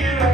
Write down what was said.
you.